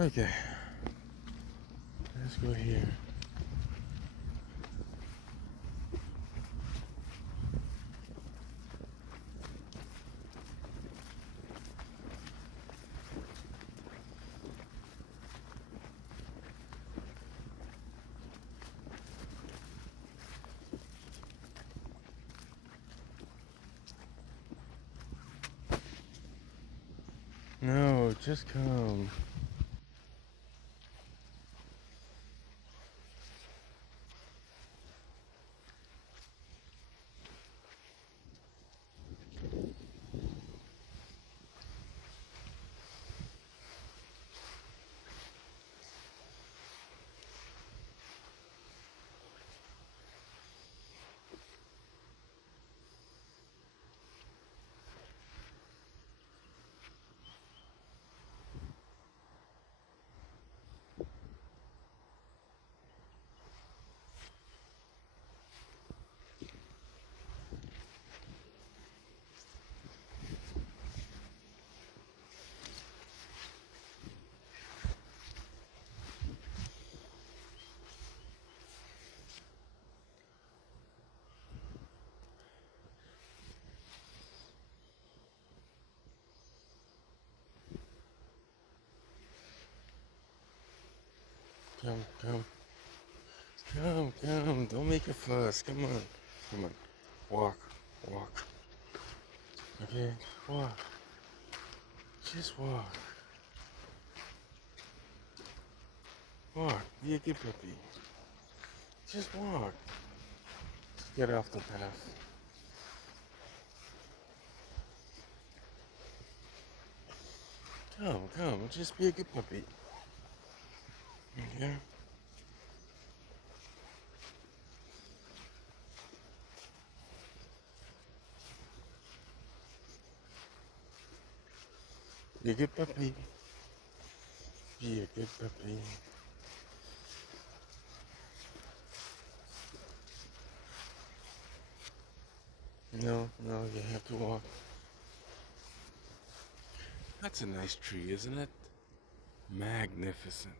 Okay, let's go here. No, just come. Come. Come. Don't make a fuss. Come on. Walk. Okay, walk. Just walk. Walk. Be a good puppy. Just walk. Get off the path. Come. Just be a good puppy. Okay? Be a good puppy. Be a good puppy. No, you have to walk. That's a nice tree, isn't it? Magnificent.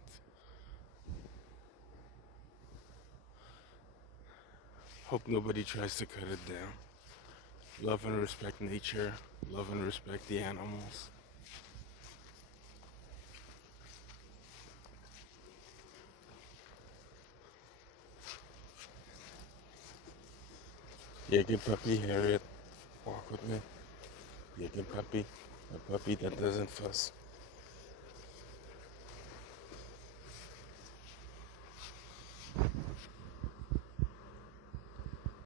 Hope nobody tries to cut it down. Love and respect nature. Love and respect the animals. Yeah, good puppy, Harriet. Walk with me. Yeah, good puppy. A puppy that doesn't fuss.